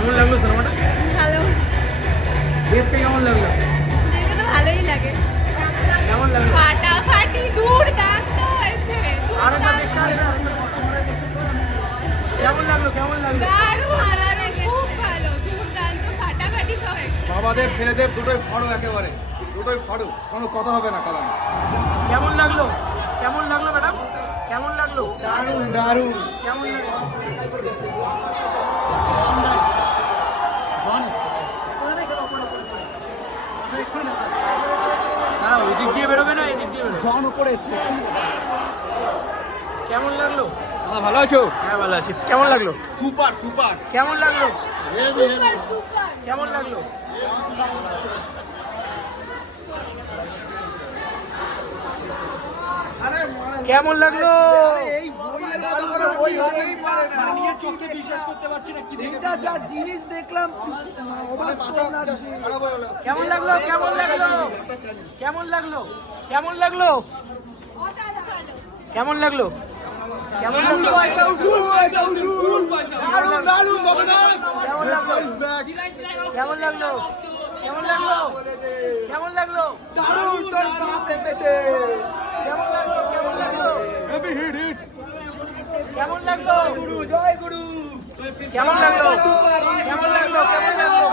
কেমন লাগলো সিনেমাটা? ভালো। দেখতে কেমন লাগলো? দেখতে তো ভালোই লাগে। কেমন লাগলো? ফাটাফাটি দুর্দান্ত হয়েছে। আরেকবার দেখতে আসবে? কেমন লাগলো? কেমন লাগলো? দারুণ ভালো লেগেছে। খুব ভালো, দুর্দান্ত ফাটাফাটি সব হয়েছে। বাবাদেব ছেলেদেব দুটোই ফাড়ো, একেবারে দুটোই ফাড়ো, কোনো কথা হবে না কালাম। কেমন লাগলো? কেমন লাগলো ম্যাডাম? কেমন লাগলো? দারুণ দারুণ। কেমন লাগলো? হ্যাঁ, ওই দিক দিয়ে বেরোবে না, এই দিক দিয়ে বেরোবে। জন উপরে এসছে। কেমন লাগলো? দাদা ভালো আছো? হ্যাঁ, ভালো আছি। কেমন লাগলো? Super super. কেমন লাগলো? Super super. কেমন লাগলো? কেমন লাগলো? এই বই হতেই পারে না। নিজের চোখে বিশ্বাস করতে পারছি না কি এটা যা জিনিস দেখলাম অবাস্তব লাগছে। কেমন লাগলো? কেমন লাগলো? কেমন লাগলো? কেমন লাগলো? কেমন লাগলো? কেমন লাগলো? পয়সা উসুল, পয়সা উসুল। দারুণ দারুণ জগন্নাথ। কেমন লাগলো? কেমন লাগলো? কেমন লাগলো? কেমন লাগলো? দারুণ তোর বাপ রেখেছে। কেমন লাগলো? কেমন লাগলো? Heavy hit hit. কেমন লাগলো? গুরু জয় গুরু। কেমন লাগলো? কেমন লাগলো? কেমন লাগলো?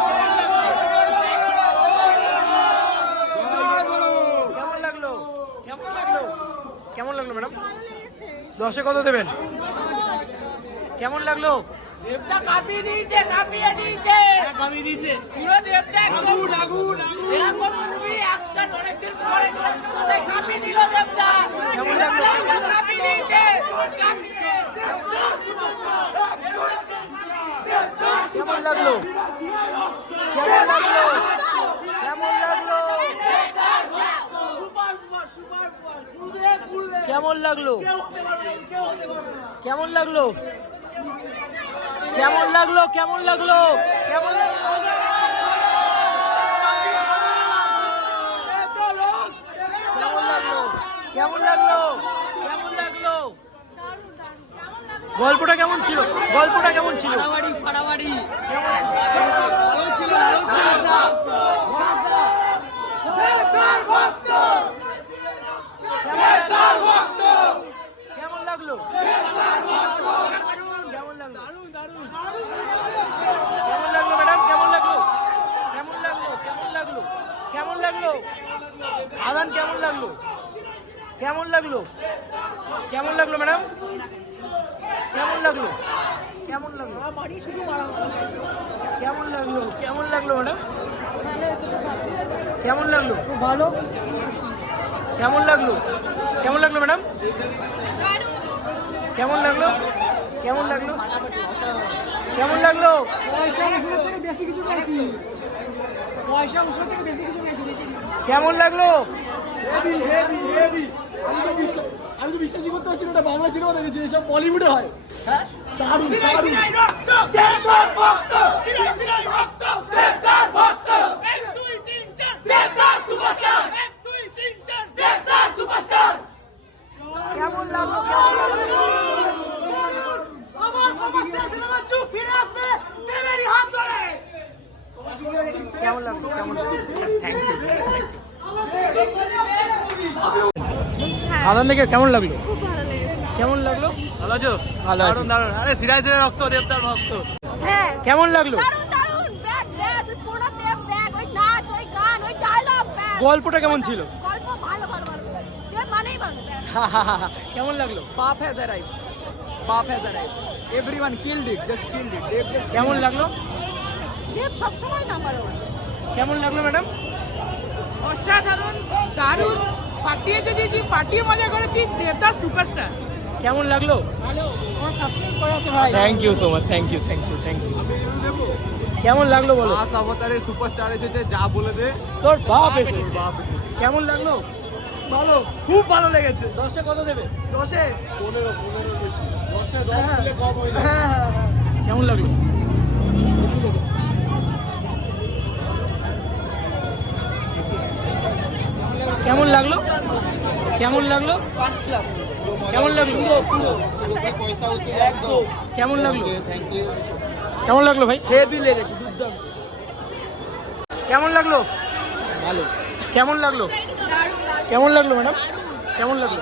জয় গুরু। কেমন লাগলো? কেমন লাগলো? কেমন লাগলো ম্যাডাম? ভালো লেগেছে। 10-এ কত দেবেন? কেমন লাগলো? দেবদা কাঁপিয়ে দিয়েছে, কাঁপিয়ে দিয়েছে। কাঁপিয়ে দিয়েছে পুরো দেবদা একদম আগুন এরকম মুভি অ্যাকশন অনেকদিন পরে নতুন কাঁপিয়ে দিল দেবদা। কেমন লাগলো? কাঁপিয়ে দিয়েছে। কেমন লাগলো? কেমন লাগলো? কেমন লাগলো? কেমন লাগলো? কেমন লাগলো? কেমন লাগলো? কেমন লাগলো? কেমন কেমন লাগলো? কেমন লাগলো? কেমন লাগলো? গল্পটা কেমন ছিল? গল্পটা কেমন ছিল? ফাড়াবাড়ি ফাড়াবাড়ি কেমন লাগলো? কেমন লাগলো? কেমন লাগলো ম্যাডাম? কেমন লাগলো? কেমন লাগলো? কেমন লাগলো? কেমন লাগলো? আদান কেমন লাগলো? কেমন লাগলো? কেমন লাগলো ম্যাডাম? কেমন লাগলো? কেমন লাগলো? কেমন লাগলো? কেমন লাগলো ম্যাডাম? কেমন লাগলো? ভালো। কেমন লাগলো? কেমন লাগলো ম্যাডাম? কেমন লাগলো? কেমন লাগলো? কেমন লাগলো? পয়সা উসুলের থেকে বেশি কিছু পেয়েছি। পয়সা উসুলের থেকে বেশি কিছু পেয়েছি। কেমন লাগলো? Heavy heavy heavy. আমি তো বিশ্বাসই করতে পারছি না এটা বাংলা সিনেমা দেখেছি, এসব বলিউডে হয়। হ্যাঁ দারুণ দারুণ। দেবদার ভক্ত সিনাই সিনাই ভক্ত দেবদার ভক্ত 1 2 3 4 দেবদার সুপারস্টার 1 2 3 4 দেবদার সুপারস্টার। কেমন লাগলো? আমার সমস্যা সিনেমা চুপ ফিরে আসবে দেবেরই হাত ধরে। কেমন লাগলো? কেমন লাগলো? Thank you. আদান দেখে কেমন লাগলো? খুব ভালো লেগেছে। কেমন লাগলো? ভালো আছো? ভালো আছি। দারুণ। আরে সিরাজের রক্ত, দেবদার ভক্ত। হ্যাঁ। কেমন লাগলো? দারুণ দারুণ। ব্যাগ ব্যাগ পুরো দেব ব্যাগ, ওই নাচ, ওই গান, ওই ডায়লগ ব্যাগ। গল্পটা কেমন ছিল? গল্প ভালো ভালো ভালো। দেব মানেই ভালো ব্যাগ। কেমন লাগলো? Bap has arrived. Bap has arrived. Everyone killed it, just killed it. They just কেমন লাগলো? দেব সবসময় নাম্বার ওয়ান। কেমন লাগলো ম্যাডাম? অসাধারণ, দারুণ, ফাটিয়ে দিয়েছি, ফাটিয়ে মজা করেছি। দেবদার সুপারস্টার। কেমন লাগলো? আমার সাবস্ক্রাইব করা আছে ভাই। Thank you so much. Thank you thank you thank you. কেমন লাগলো বলো? আজ অবতারের সুপারস্টার এসেছে, যা বলে দে। তোর বাপ এসেছে। বাপ এসেছে। কেমন লাগলো? ভালো, খুব ভালো লেগেছে। 10-এ কত দেবে? 10-এ 15 বেশি। 10-এ 10 দিলে কম হয়ে যায়। হ্যাঁ কেমন লাগলো? কেমন লাগলো? কেমন লাগলো? First class. কেমন লাগলো? পয়সা উসুল একদম। কেমন লাগলো? Thank you. কেমন লাগলো ভাই? হেভি লেগেছে, দুর্দান্ত। কেমন লাগলো? ভালো। কেমন লাগলো? কেমন লাগলো ম্যাডাম? কেমন লাগলো?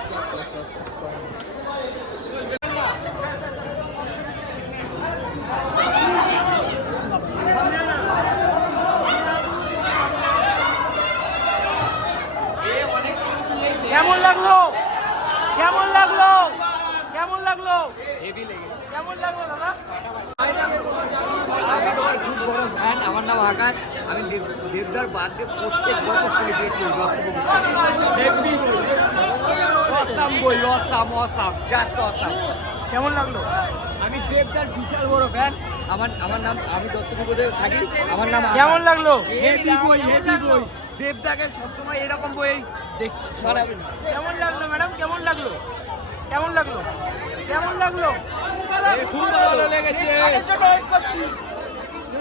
কেমন লাগলো? কেমন লাগলো? কেমন লাগলো? হেভি লেগেছে। কেমন লাগলো দাদা? আমি তোমার খুব বড় ফ্যান। আমার নাম আকাশ। আমি দেবদার বার্থডে প্রত্যেক বছর সেলিব্রেট করি। অসাম বই, অসাম অসাম, জাস্ট অসাম। কেমন লাগলো? আমি দেবদার বিশাল বড় ফ্যান। আমার নাম, আমি দত্তপুকুরে থাকি। আমার নাম আকাশ। কেমন লাগলো? হেভি বই, হেভি বই। দেবদাকে সবসময় এরকম বই দেখছি। ছড়াবেন। কেমন লাগলো ম্যাডাম? কেমন লাগলো? কেমন লাগলো? কেমন লাগলো? খুব ভালো লেগেছে।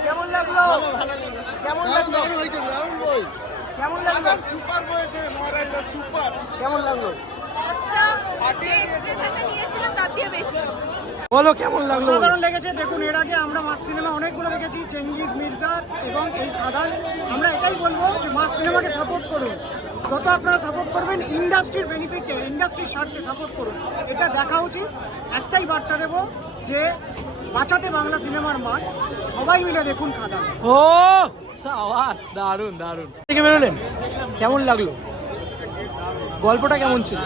কেমন লাগলো? কেমন লাগলো? কেমন লাগলো? সুপার বয়েছে, মহারাজা সুপার। কেমন লাগলো? নিয়েছিলাম তার দিয়ে বেশি। বলো কেমন লাগলো? অসাধারণ লেগেছে। দেখুন, এর আগে আমরা মাস সিনেমা অনেকগুলো দেখেছি, চেঙ্গিজ, মির্জা এবং এই খাদান। আমরা এটাই বলবো যে মাস সিনেমাকে সাপোর্ট করুন। যত আপনারা সাপোর্ট করবেন, ইন্ডাস্ট্রির বেনিফিটে, ইন্ডাস্ট্রির স্বার্থে সাপোর্ট করুন। এটা দেখা উচিত। একটাই বার্তা দেবো যে বাঁচাতে বাংলা সিনেমার মান, সবাই মিলে দেখুন খাদান। ও সাবাস, দারুন দারুন। থেকে বেরোলেন, কেমন লাগলো? গল্পটা কেমন ছিল?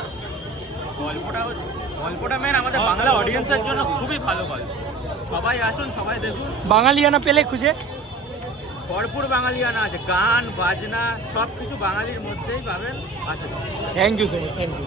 গল্পটা মেন আমাদের বাংলা অডিয়েন্সের জন্য খুবই ভালো গল্প। সবাই আসুন, সবাই দেখুন। বাঙালিয়ানা পেলে খুঁজে ভরপুর বাঙালিয়ানা আছে, গান বাজনা সব কিছু বাঙালির মধ্যেই পাবেন। আসুন। Thank you so much, thank you.